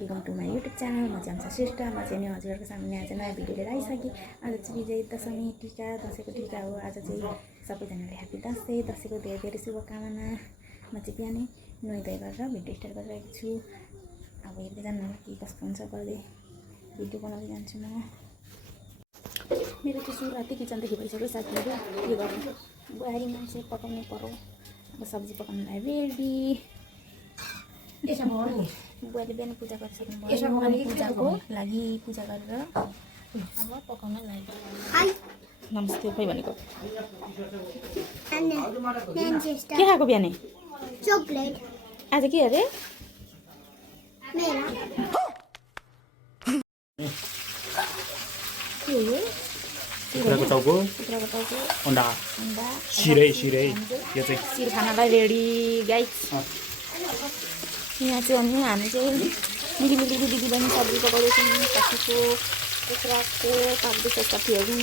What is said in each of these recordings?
Welcome to my YouTube channel. म चाहिँ आउँछ श्रेष्ठ। म चाहिँ नि हजुरहरूको सामने आज नयाँ भिडियो लिएर आइसकेँ। आज चाहिँ विजय दशमी टिका, दसैँको टिका हो। आज चाहिँ सबैजनाले ह्याप्पी दसैँ, दसैँको धेरै धेरै शुभकामना। म चाहिँ बिहानै नुहाइ धुवाइ गरेर भिडियो स्टार्ट गरिरहेको छु। अब हेर्दै जानु के कस्तो हुन्छ गर्दै भिडियो बनाउँदै जान्छु म। मेरो चाहिँ सुरुवातै किचनदेखि भइसक्यो साथीहरू। के गर्नु, बुहारी मान्छे पकाउनु पर्यो। अब सब्जी पकाउनुलाई रेडी। बुवाले बिहान पूजा गरिसक्नु भयो अनि पूजाको लागि पूजा गरेर अब पकाउन लाग्यो। नमस्ते खोइ भनेको के खाएको बिहानै? चकलेट। आज के अरे? के हो यो? कुखुराको टाउको, अन्डा, सिरै यो चाहिँ सिर खानालाई रेडी गाइस। यहाँ चाहिँ अनि हामी चाहिँ मिलिमिली दिदी बहिनी सब्जी पकाउँदैछौँ। साथीको कुखुराको काट्दैछ साथीहरू।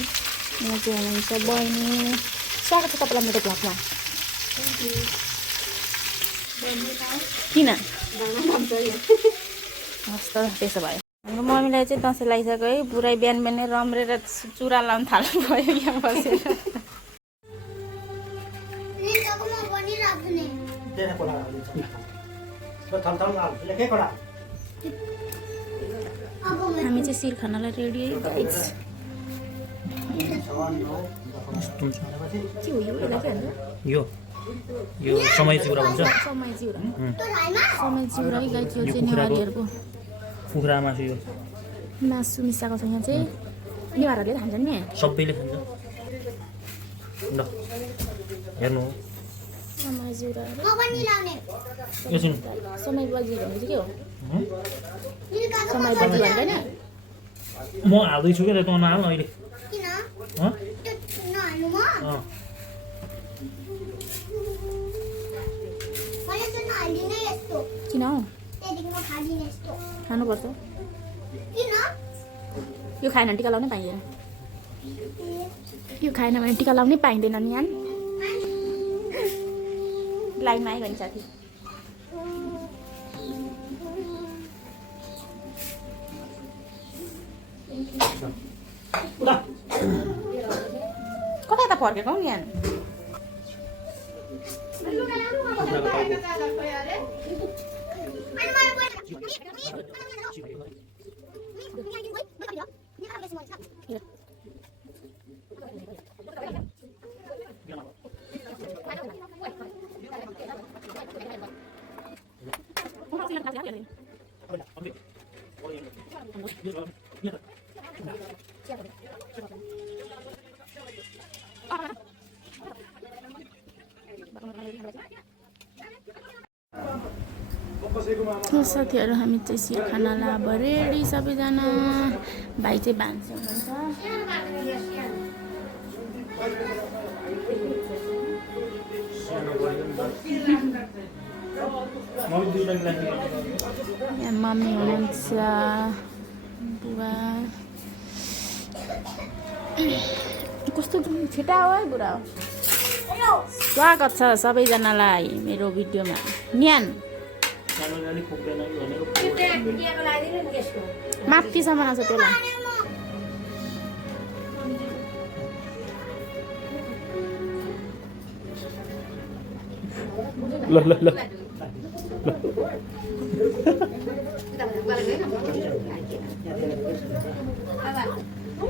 यहाँ चाहिँ हुनुहुन्छ बहिनी। स्वागत छ तपाईँलाई मेरो भ्लगमा। किन हस् त त्यसो भयो। हाम्रो मम्मीलाई चाहिँ दसैँ लगाइसक्यो है। बुढाइ बिहान बिहानै रम्रेर चुरा लाउनु थाल्नु भयो यहाँ बसेर। हामी चाहिँ सिर खानालाई रेडी है गाइस। के हो यो? यसलाई के भन्छ? यो समय चिउरा भन्छ। समय चिउरा है गाइस। यो चाहिँ नेवारीहरूको कुखुरा मासु, यो मासु मिसाएको छ। यहाँ चाहिँ नेवारहरूले खान्छन् नि, सबैले खान्छ। ल हेर्नु समय चिउरा। यो सुन, समय बजी भनेको चाहिँ के हो? समय बजी भन्दैन? म हाल्दैछु क्या त, नहाल्न अहिले। किन हौ? खानुपर्छ। यो खाएन भने टिका लाउनै पाइँदैन। यो खाएन भने टिका लाउनै पाइँदैन नि यान। लाइनमा आयो भने साथी। कता यता फर्केको हौ यहाँ? साथीहरू हामी चाहिँ सिर खानालाई अब रेडी सबैजना। भाइ चाहिँ भान्से हुनुहुन्छ। यहाँ मम्मी हुनुहुन्छ, बुवा। कस्तो छिटा हो है बुढा हो। स्वागत छ सबैजनालाई मेरो भिडियोमा। न्यान माथिसम्म आउँछ त्यसलाई। ल ल ल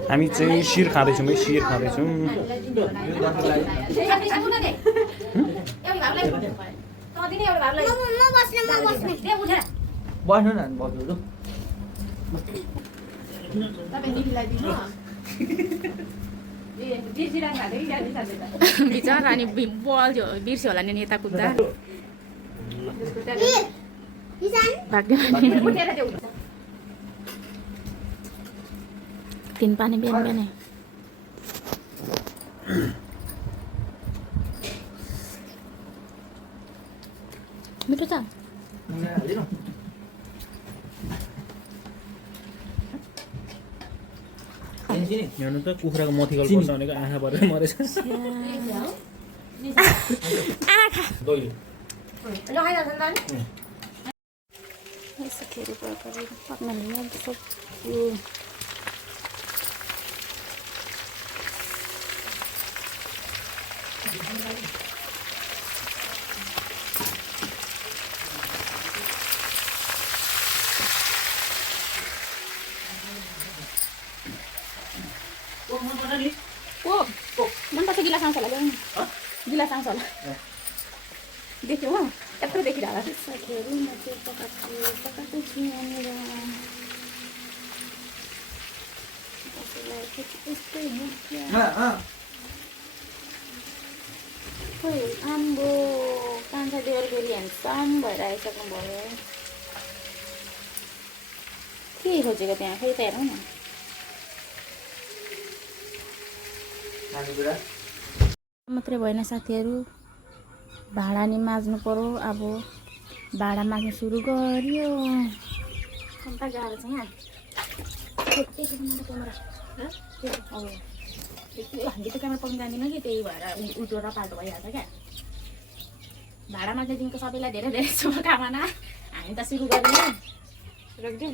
हामी चाहिँ शिर खाँदैछौँ है, शिर खाँदैछौँ। बस्नु न बस्नु। बिचरा अनि बल्थ्यो, बिर्स्यो होला नि यता कुद्दा। तिन पानी बिहान बिहानै। मिठो छ। हेर्नु त कुखुराको मथिगल पर्छ भनेको आँखा परेर मरेछ। आँखा साथीहरू प्रकारले पकाउनु सब मनपर्छ गिलास आउँछ होला गिलास आउँछ होला देख्यो हो यत्रो देखिरहेको साथीहरू म चाहिँ पकाएको छु यहाँनिर यस्तै खोइ आम्बो कान्छा देवरगेरी ह्यान्डसम भएर आइसक्नु भयो के खोजेको त्यहाँ खोइ त हेरौँ न मात्रै भएन साथीहरू भाँडा नि माझ्नु पर्यो अब भाँडा माझ्नु सुरु गर्यो कम्ता गाह्रो छ यहाँ हामी त क्यामेरा पक्नु जान्दिनँ कि त्यही भएर उल्टो र पाल्टो भइहाल्छ क्या भाँडा माझ्ने दिनको सबैलाई धेरै धेरै शुभकामना हामी त सुरु गर्ने राखिदिउँ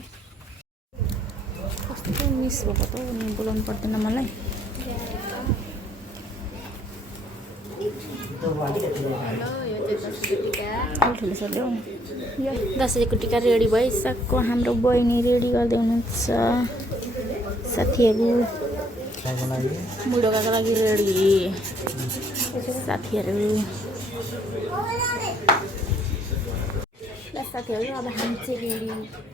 कस्तो मिस भएको त नि बोलाउनु पर्दैन मलाई ठुलो सोध्यो दसैँको टिका रेडी भइसक्यो हाम्रो बहिनी रेडी गर्दै हुनुहुन्छ साथीहरू बुढोकाको लागि रेडी साथीहरू ल साथीहरू अब हामी चाहिँ रेडी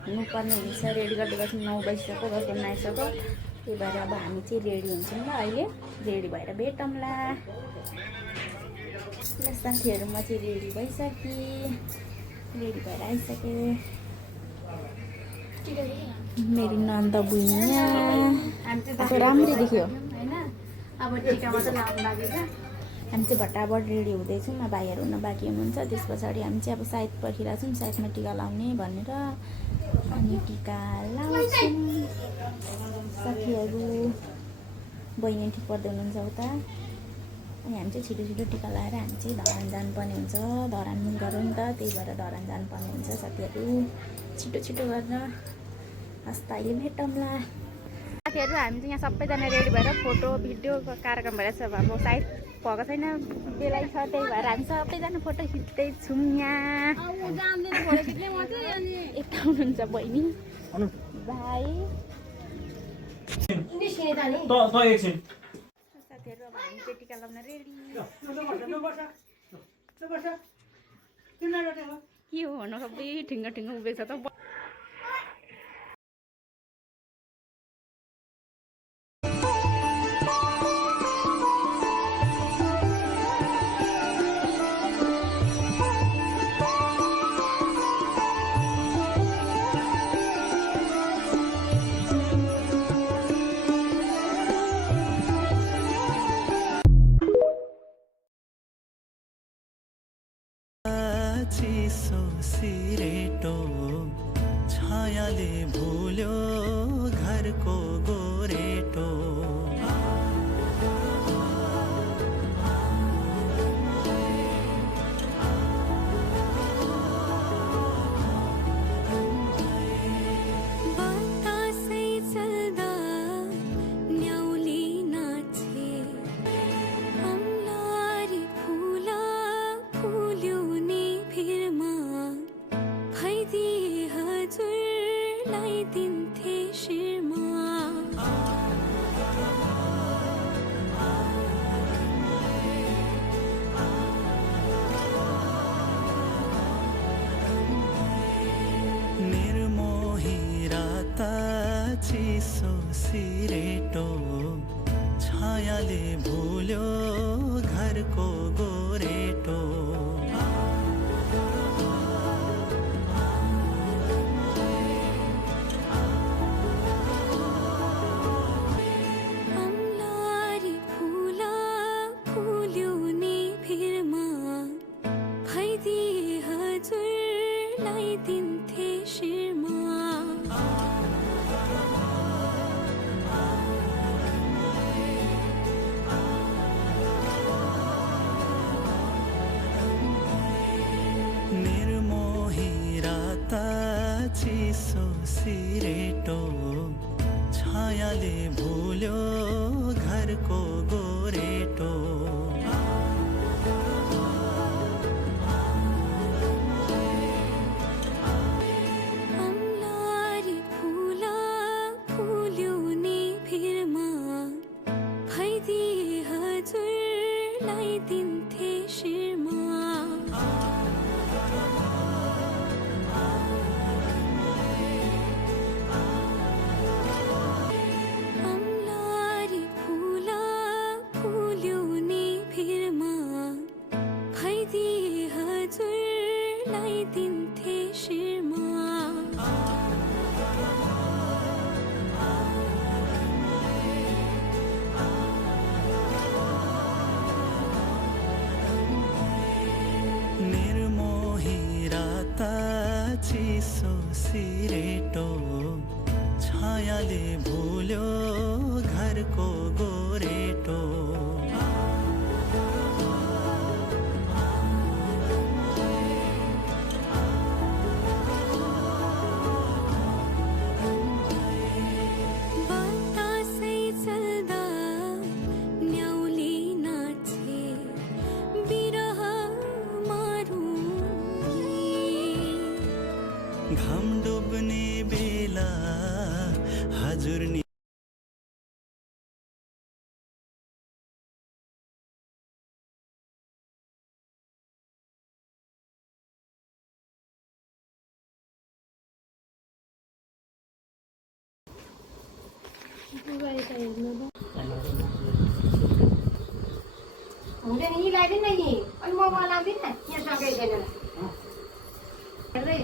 हुनुपर्ने हुन्छ रेडी गर्दै गर्छौँ 9 बजिसक्यो 10 बजी आइसक्यो त्यही भएर अब हामी चाहिँ रेडी हुन्छौँ ल अहिले रेडी भएर भेटौँला ल साथीहरू म चाहिँ रेडी भइसकेँ रेडी भएर आइसकेँ मेरी नन्द बुइया अब राम्रै देख्यो होइन अब टिकामा त लाउनु लागेछ हामी चाहिँ भट्टाभट रेडी हुँदैछौँ भाइहरू हुन बाँकी हुनुहुन्छ त्यस पछाडि हामी चाहिँ अब सायद पर्खिरहेको छौँ सायदमा टिका लाउने भनेर अनि टिका लाउँछौँ साथीहरू बहिनी ठिक पर्दै हुनुहुन्छ उता अनि हामी चाहिँ छिटो छिटो टिका लगाएर हामी चाहिँ धरान जानुपर्ने हुन्छ धरान मुल गरौँ नि त त्यही भएर धरान जानुपर्ने हुन्छ साथीहरू छिटो छिटो गरेर हस् अहिले भेटौँला साथीहरू हामी चाहिँ यहाँ सबैजना रेडी भएर फोटो भिडियोको कार्यक्रम भइरहेछ अब सायद भएको छैन बेलै छ त्यही भएर हामी सबैजना फोटो खिच्दैछौँ यहाँ यता हुनुहुन्छ बहिनी भाइ साथीहरू अब हामी चाहिँ टिका लगाउन रेडी के हो भन्न सबै ठिङ्गा ठिङ्गा उभिएको छ त सिरेटो छायाले भुल्यो घरको गोरेटो चिसो सिरेटो छायाले भुल्यो घरको गोरेटो चिसो सिरेटो छायाले भुल्यो घरको गोरेटो चिसो सिरेटो छायाले भुल्यो घरको गोरेटो घाम डुब्ने बेला हजुर नि हुँदैन यी लगाइदिनु न यी अनि म लाउँदिनँ यहाँ सकाइदिएन हेर्दै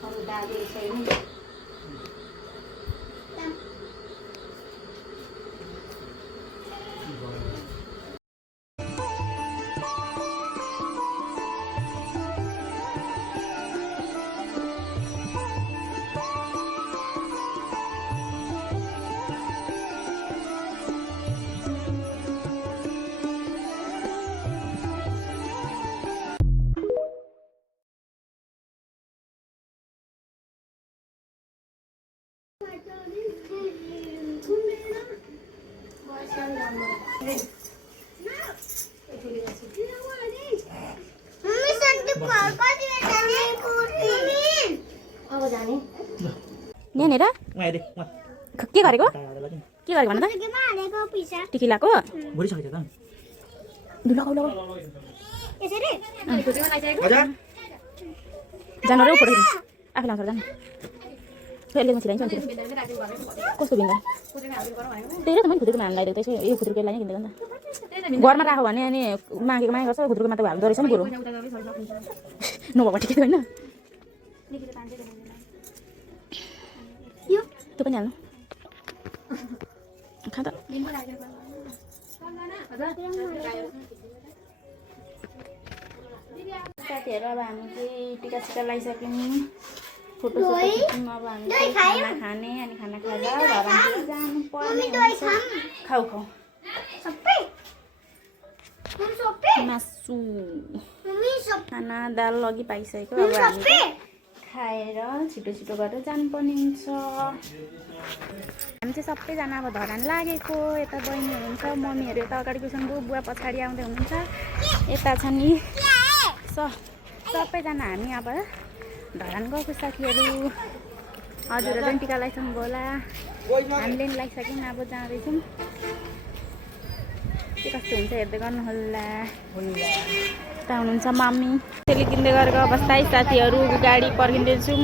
अरू दादी छैन यहाँनिर के गरेको के गरेको भन त टिकिलाको जानवर फोटो आफै लाउँछ जानु यसले म छिराइन्छ कस्तो भिन्दा त्यही त मैले खुद्रुको माम लगाइदिएको त्यसो यो खुद्रुको लागि किन्दै अन्त घरमा राख्यो भने अनि मागेको माग गर्छ खुद्रुको मात्र हाल्दो रहेछ नि कुरो नभएको ठिकै होइन त्यो पनि हाल्नु खा त साथीहरू अब हामी चाहिँ टिका सिका लगाइसक्यौँ फोटो सोटो खिच्यौँ अब हामी चाहिँ खाना खाने अनि खाना खाँदा घरतिर जानु पर्ने खाऊ खाऊ मासु खाना दाल अघि पाइसक्यो अब हामी खाएर छिटो छिटो गरेर जानुपर्ने हुन्छ हामी चाहिँ सबैजना अब धरान लागेको यता बहिनी हुनुहुन्छ मम्मीहरू यता अगाडि कुसुम्बु बुवा पछाडि आउँदै हुनुहुन्छ यता छ नि सबैजना हामी अब धरान गएको साथीहरू हजुरहरू पनि टिका लगाइसक्नु होला हामीले पनि लगाइसक्यौँ अब जाँदैछौँ के कस्तो हुन्छ हेर्दै गर्नुहोला यता हुनुहुन्छ मम्मी त्यसले किन्दै गरेको अवस्था साथीहरू गाडी पर्खिँदैछौँ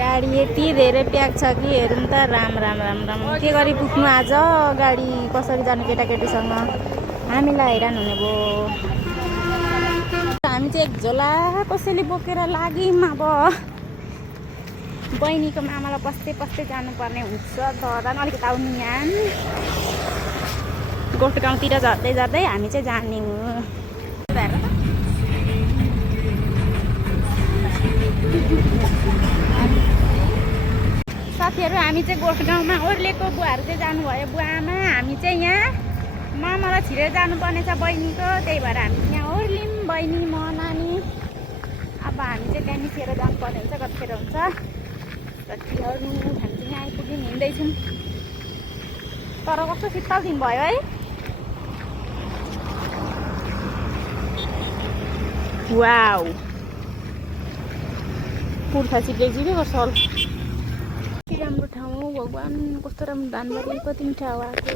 गाडी यति धेरै प्याक छ कि हेरौँ त राम राम राम राम के गरी पुग्नु आज गाडी कसरी जाने केटाकेटीसँग हामीलाई हैरान हुने भयो हामी चाहिँ एक झोला कसैले बोकेर लाग्यौँ अब बहिनीको मामालाई पस्दै पस्दै जानुपर्ने हुन्छ धरान अलिकति आउनु यहाँ गोठ गाउँतिर झर्दै झर्दै हामी चाहिँ जाने हो साथीहरू हामी चाहिँ गोठ गाउँमा ओर्लेको बुवाहरू चाहिँ जानुभयो बुवा आमा हामी चाहिँ यहाँ मामालाई छिरेर जानुपर्ने छ बहिनीको त्यही भएर हामी यहाँ ओर्लियौँ बहिनी म नानी अब हामी चाहिँ त्यहाँ निस्केर जानुपर्ने हुन्छ कतिखेर हुन्छ साथीहरू हामी चाहिँ यहाँ आइपुग्यौँ हिँड्दैछौँ तर कस्तो शीतल दिन भयो है वाउ पुर्खा चिप्लेको सल कति राम्रो ठाउँ हो भगवान् कस्तो राम्रो धानबारी कति मिठो हावा आएको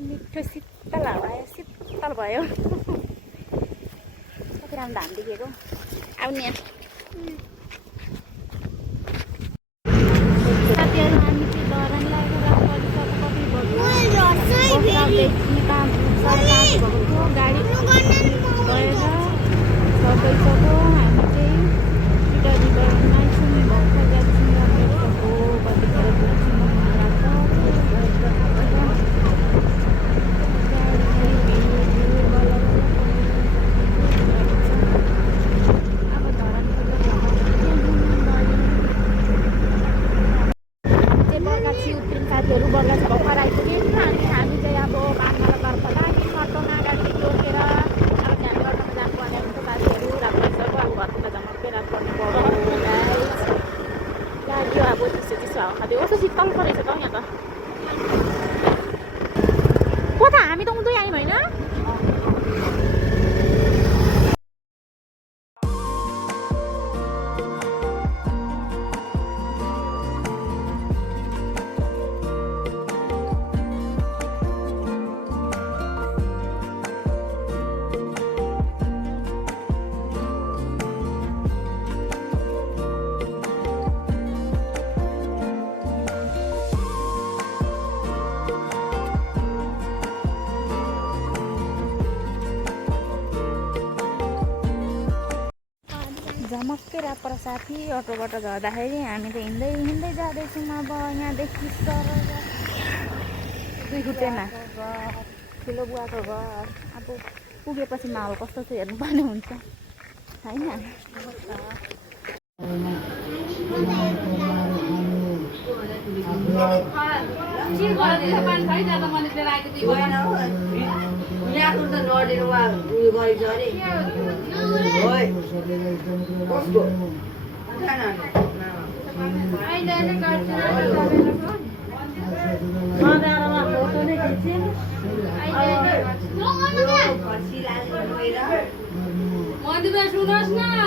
मिठो शीतल हावा आयो शीतल भयो कति राम्रो धान देखेको आउने साथीहरू हामी चाहिँ धरान लागेर गाडी गएर सक्यो हामी चाहिँ सिटारी बगानमा छौँ भर्खर जान्छौँ राम्रोसँगको कतिखेर साथीहरू बल्ल भर्खर आइपुग्यौँ अनि हामी चाहिँ अब बाँध्नतर्फ लाग्यौँ अटोमा गाडी रोकेर अब ध्यान गर्न जानुपर्ने हुन्छ साथीहरू रात भइसक्यो अब घरतिर झमक्कै रात पर्ने पर्यो लाग्यो अब चिसो हावा खाँदै कस्तो शीतल परेछ त यहाँ त कता हामी त उँधै आयौँ होइन झमक्कै रात पर साथी अटोबाट झर्दाखेरि हामी त हिँड्दै जाँदैछौँ अब यहाँदेखि सर दुई खुट्टेमा ठुलो बुवाको घर अब पुगेपछि माहौल कस्तो छ हेर्नुपर्ने हुन्छ होइन सुनोस् न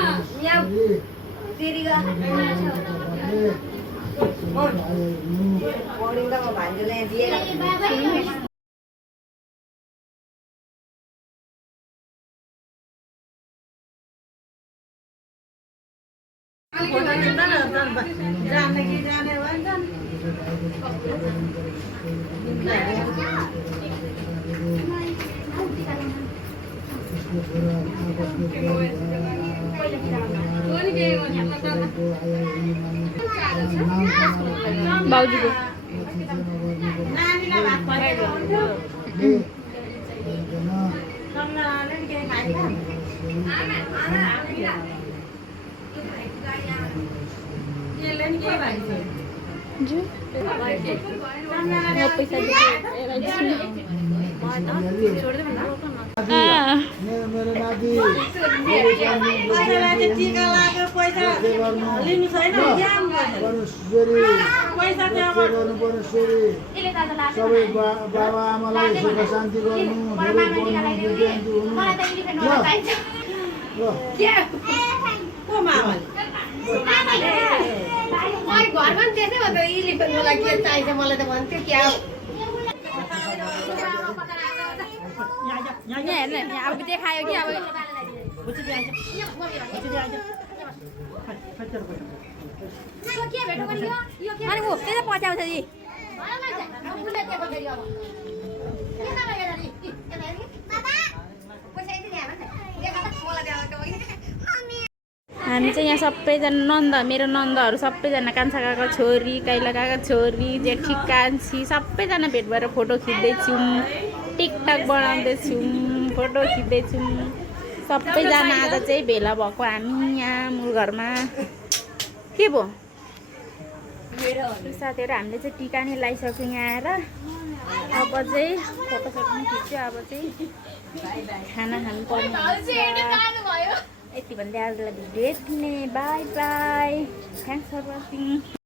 बाउजीको पैसा मेरो नाति टिका लाग्यो पैसा लिनु छैन सबै बाबा आमालाई सुख शान्ति गर्नु घरमा त्यसै हो त इलिफेन्ट मलाई के चाहिन्छ मलाई त भन्थ्यो क्या यहाँ हेर्नु अब देखायो कि अब अनि ऊ त्यही त पचाउँछ नि हामी चाहिँ यहाँ सबैजना नन्द मेरो नन्दहरू सबैजना कान्छा काका छोरी काइला काका छोरी जेठी कान्छी सबैजना भेट भएर फोटो खिच्दैछौँ टिकटक बनाउँदैछौँ फोटो खिच्दैछौँ सबैजना आज चाहिँ भेला भएको हामी यहाँ मूल घरमा के भयो साथीहरू हामीले चाहिँ टिका नै लगाइसक्यौँ यहाँ आएर अब चाहिँ फोटोसोटो पनि खिच्यो अब चाहिँ खाना खानु पर्ने यति भन्दै आजलाई भिडियो यति नै bye bye thanks for watching